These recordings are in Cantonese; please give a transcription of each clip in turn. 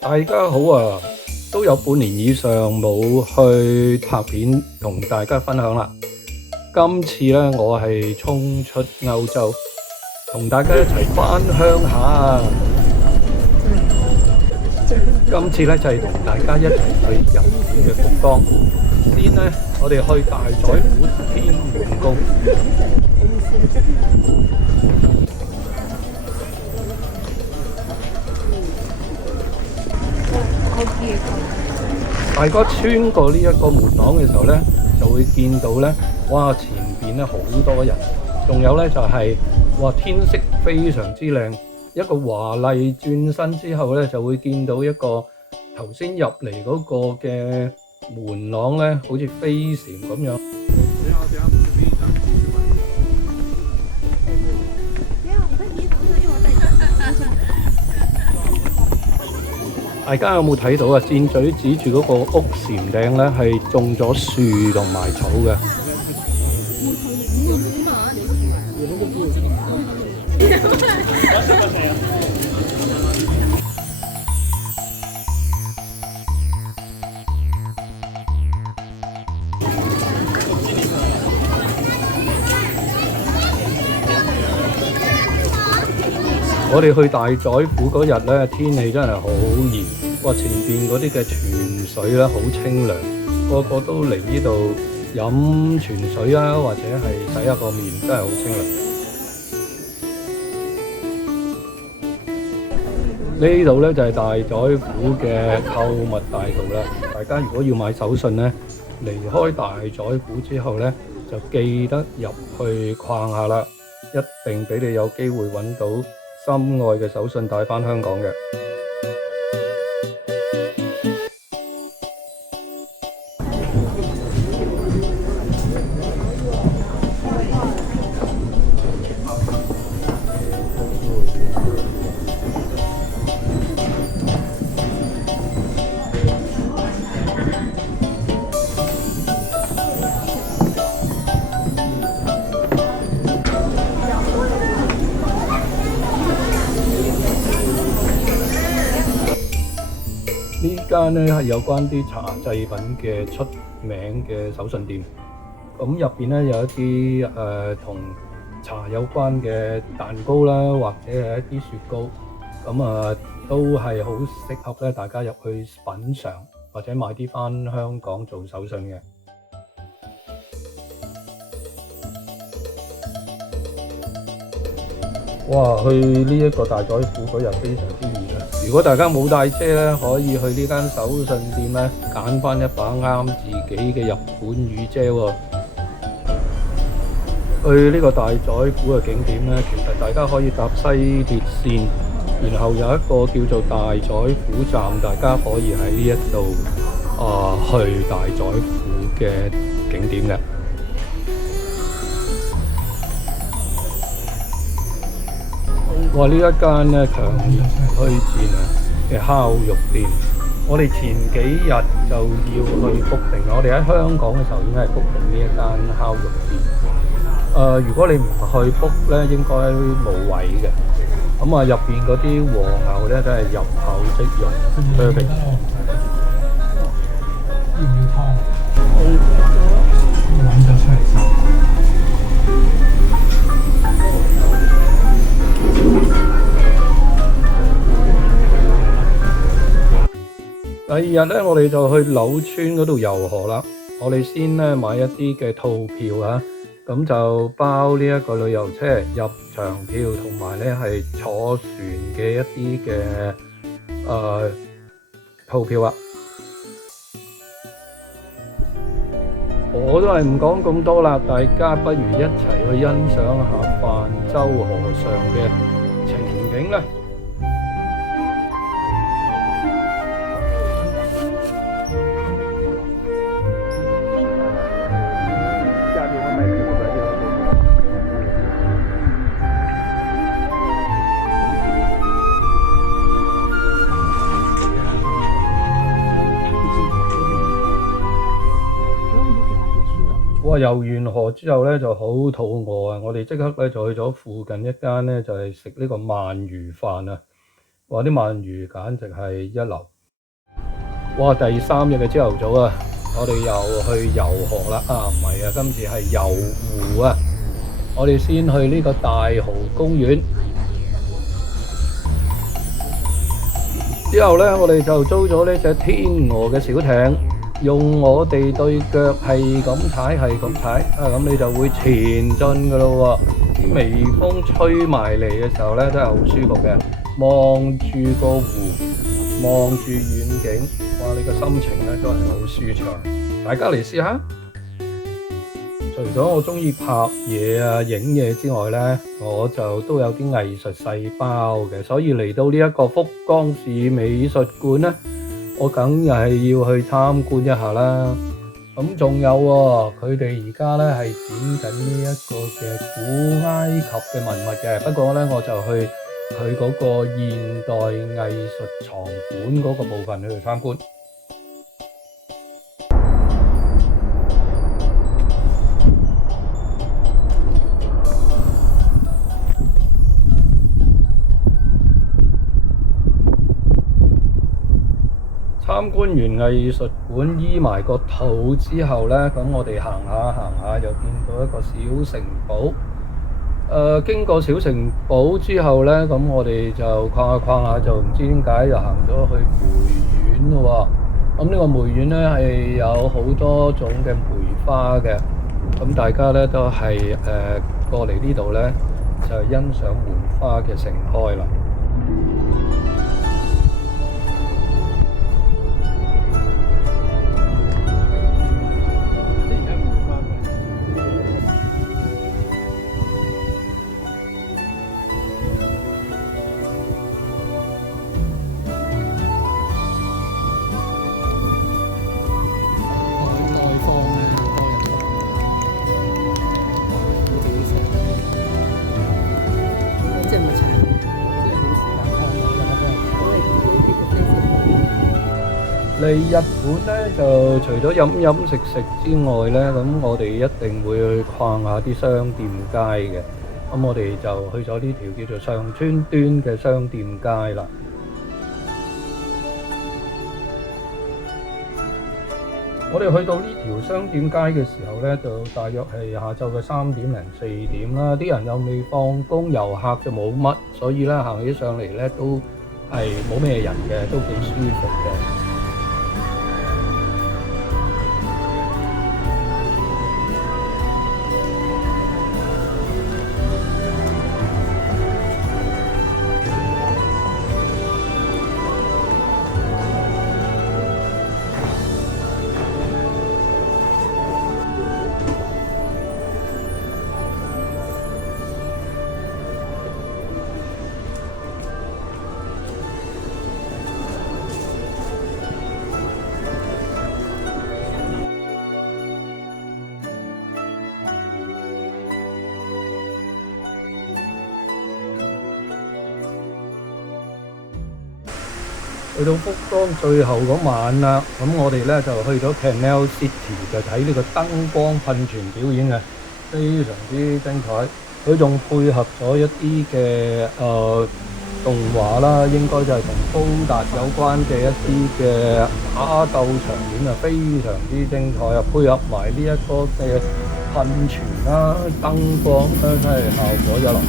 大家好啊，都有半年以上冇去拍片同大家分享啦。今次呢，我係衝出歐洲，同大家一齊返鄉下。今次呢，就係同大家一齊去日本嘅福岡。先呢，我哋去大宰府天滿宮。大家穿過呢一個門廊嘅時候呢，就會見到呢，哇！前邊呢好多人，仲有呢就係哇天色非常之靚，一個華麗轉身之後呢，就會見到一個頭先入嚟嗰個嘅門廊呢，好似飛船咁樣。大家有冇睇到啊？箭嘴指住嗰個屋檐頂呢，係種咗樹同埋草嘅。我哋去大宰府嗰日呢，天氣真係好熱，哇！前邊嗰啲嘅泉水呢，好清涼，個個都嚟呢度飲泉水啊，或者係洗下個面，真係好清涼。呢度呢，就係大宰府嘅購物大道啦。大家如果要買手信呢，離開大宰府之後呢，就記得入去逛下啦，一定俾你有機會揾到心愛嘅手信帶返香港嘅。呢間呢係有關啲茶製品嘅出名嘅手信店，咁入邊呢有一啲同茶有關嘅蛋糕啦，或者係一啲雪糕，咁都係好適合咧大家入去品嚐，或者買啲返香港做手信嘅。哇！去呢一個大宰府嗰日非常之熱啊！如果大家冇帶車咧，可以去呢間手信店咧，揀翻一把啱自己嘅日本雨遮喎。去呢個大宰府嘅景點咧，其實大家可以搭西鐵線，然後有一個叫做大宰府站，大家可以喺呢一度去大宰府嘅景點嘅。哇！呢一間咧強烈推薦嘅烤肉店，我哋前幾日就要去 book 定，我哋喺香港嘅時候已經係 book 定呢一間烤肉店。如果你唔去 book 咧，應該冇位嘅。咁入邊嗰啲和牛咧，真係入口即溶 perfect。要唔要湯？揾咗出嚟先。第二日咧，我哋就去柳村嗰度遊河啦。我哋先咧買一啲嘅套票啊，咁就包呢一個旅遊車入場票，同埋咧係坐船嘅一啲嘅套票啊。我都係唔講咁多啦，大家不如一齊去欣賞下泛舟河上嘅情景啦。哇！遊完河之後咧就好肚餓啊！我哋即刻咧就去咗附近一間咧就係食呢個鰻魚飯啊！哇！啲鰻魚簡直係一流。哇！第3日嘅朝頭早啊，我哋又去遊河啦。唔係啊，今次係遊湖啊！我哋先去呢個大蠔公園，之後咧我哋就租咗呢隻天鵝嘅小艇。用我哋對腳係咁踩，咁你就會前進噶咯喎。啲微風吹埋嚟嘅時候咧，真係好舒服嘅。望住個湖，望住遠景，哇！你個心情咧都係好舒暢。大家嚟試下。除咗我中意拍嘢啊、影嘢之外咧，我就都有啲藝術細胞嘅，所以嚟到呢一個福岡市美術館咧，我梗係要去參觀一下啦。咁仲有喎，佢哋而家咧係展緊呢一個嘅古埃及嘅文物嘅，不過咧我就去佢嗰個現代藝術藏館嗰個部分去參觀。參觀完藝術館醫埋個肚之後咧，咁我哋行下又見到一個小城堡。經過小城堡之後咧，咁我哋就逛下，就唔知點解又行咗去梅園咯喎。咁呢個梅園咧係有好多種嘅梅花嘅，咁大家咧都係過嚟呢度咧就係欣賞梅花嘅盛開啦。嚟日本咧，就除咗飲食之外咧，咁我哋一定會去逛下啲商店街嘅。咁我哋就去咗呢條叫做上川端嘅商店街啦。我哋去到呢條商店街嘅時候咧，就大約係下晝嘅3點零4點啦。啲人又未放工，遊客就冇乜，所以咧行起上嚟咧都係冇咩人嘅，都幾舒服嘅。去到福岡最後嗰晚啦，咁我哋咧就去咗 Canal City 就睇呢個燈光噴泉表演嘅，非常之精彩。佢仲配合咗一啲嘅動畫啦，應該就係同高達有關嘅一啲嘅打鬥場面啊，非常之精彩啊！配合埋呢一個嘅噴泉啦、燈光啦，真係效果一流。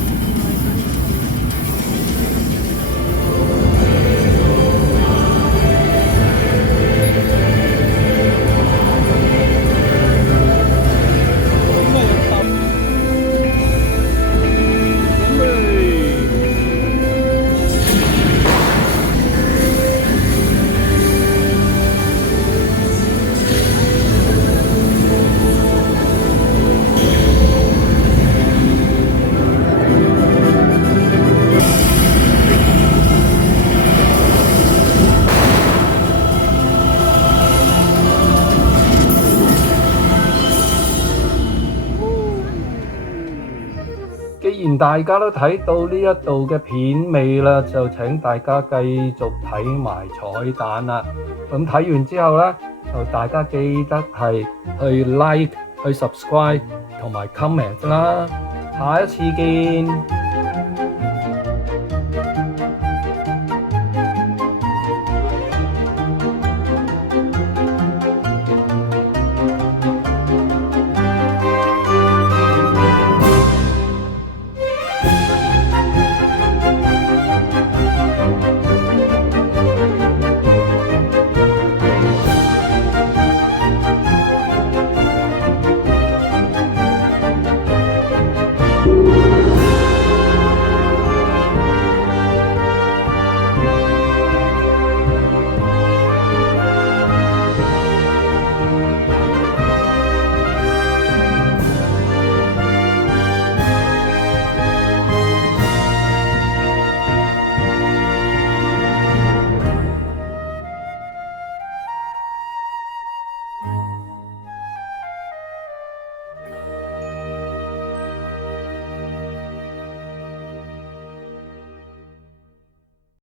既然大家都睇到呢一度嘅片尾啦，就請大家繼續睇埋彩蛋啦。咁睇完之後呢，就大家記得係去 like 去 subscribe 同埋 comment 啦。下一次見。